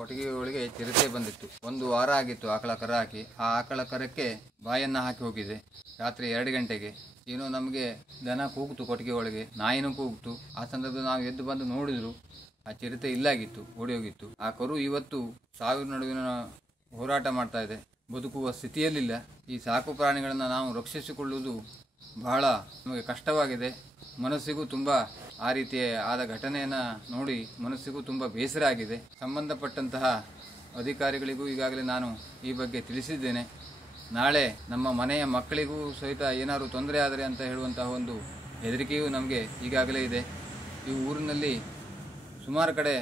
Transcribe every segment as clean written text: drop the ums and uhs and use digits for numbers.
ಕೊಟ್ಟಿಗೆ ಒಳಗೆ ಚಿರತೆ ಬಂದಿತ್ತು. ಒಂದು ವಾರ ಆಗಿತ್ತು ಆಕಳ ಕರ ಹಾಕಿ. ಆ ಆಕಳ ಕರಕ್ಕೆ ಬಾಯನ್ನು ಹಾಕಿ ಹೋಗಿದೆ ರಾತ್ರಿ 2 ಗಂಟೆಗೆ. ಏನೋ ನಮಗೆ ದನ ಕೂಗ್ತು, ಕೊಟ್ಟಿಗೆ ಒಳಗೆ ನಾಯಿನೂ ಕೂಗ್ತು. ಆ ಸಂದರ್ಭದಲ್ಲಿ ನಾವು ಎದ್ದು ಬಂದು ನೋಡಿದ್ರು ಆ ಚಿರತೆ ಇಲ್ಲಾಗಿತ್ತು, ಓಡಿ ಹೋಗಿತ್ತು. ಆ ಕರು ಇವತ್ತು ಸಾವಿರ ನಡುವಿನ ಹೋರಾಟ ಮಾಡ್ತಾ ಇದೆ, ಬದುಕುವ ಸ್ಥಿತಿಯಲ್ಲಿಲ್ಲ. ಈ ಸಾಕು ಪ್ರಾಣಿಗಳನ್ನು ನಾವು ರಕ್ಷಿಸಿಕೊಳ್ಳುವುದು ಬಹಳ ನಮಗೆ ಕಷ್ಟವಾಗಿದೆ. ಮನಸ್ಸಿಗೂ ತುಂಬ ಆ ರೀತಿಯ ಆದ ಘಟನೆಯನ್ನು ನೋಡಿ ಮನಸ್ಸಿಗೂ ತುಂಬ ಬೇಸರ ಆಗಿದೆ. ಸಂಬಂಧಪಟ್ಟಂತಹ ಅಧಿಕಾರಿಗಳಿಗೂ ಈಗಾಗಲೇ ನಾನು ಈ ಬಗ್ಗೆ ತಿಳಿಸಿದ್ದೇನೆ. ನಾಳೆ ನಮ್ಮ ಮನೆಯ ಮಕ್ಕಳಿಗೂ ಸಹಿತ ಏನಾದರೂ ತೊಂದರೆ ಆದರೆ ಅಂತ ಹೇಳುವಂತಹ ಒಂದು ಹೆದರಿಕೆಯೂ ನಮಗೆ ಈಗಾಗಲೇ ಇದೆ. ಈ ಊರಿನಲ್ಲಿ ಸುಮಾರು ಕಡೆ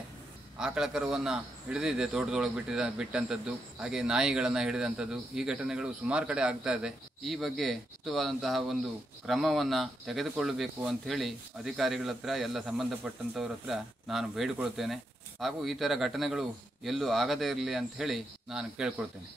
ಆಕಳ ಕರುವನ್ನು ಹಿಡಿದಿದೆ, ತೋಟದೊಳಗೆ ಬಿಟ್ಟಂಥದ್ದು, ಹಾಗೆ ನಾಯಿಗಳನ್ನು ಹಿಡಿದಂಥದ್ದು. ಈ ಘಟನೆಗಳು ಸುಮಾರು ಕಡೆ ಆಗ್ತಾ ಇದೆ. ಈ ಬಗ್ಗೆ ಸೂಕ್ತವಾದಂತಹ ಒಂದು ಕ್ರಮವನ್ನು ತೆಗೆದುಕೊಳ್ಳಬೇಕು ಅಂಥೇಳಿ ಅಧಿಕಾರಿಗಳ ಹತ್ರ, ಎಲ್ಲ ಸಂಬಂಧಪಟ್ಟಂಥವ್ರ ಹತ್ರ ನಾನು ಬೇಡಿಕೊಳ್ತೇನೆ. ಹಾಗೂ ಈ ಥರ ಘಟನೆಗಳು ಎಲ್ಲೂ ಆಗದೇ ಇರಲಿ ಅಂಥೇಳಿ ನಾನು ಕೇಳ್ಕೊಳ್ತೇನೆ.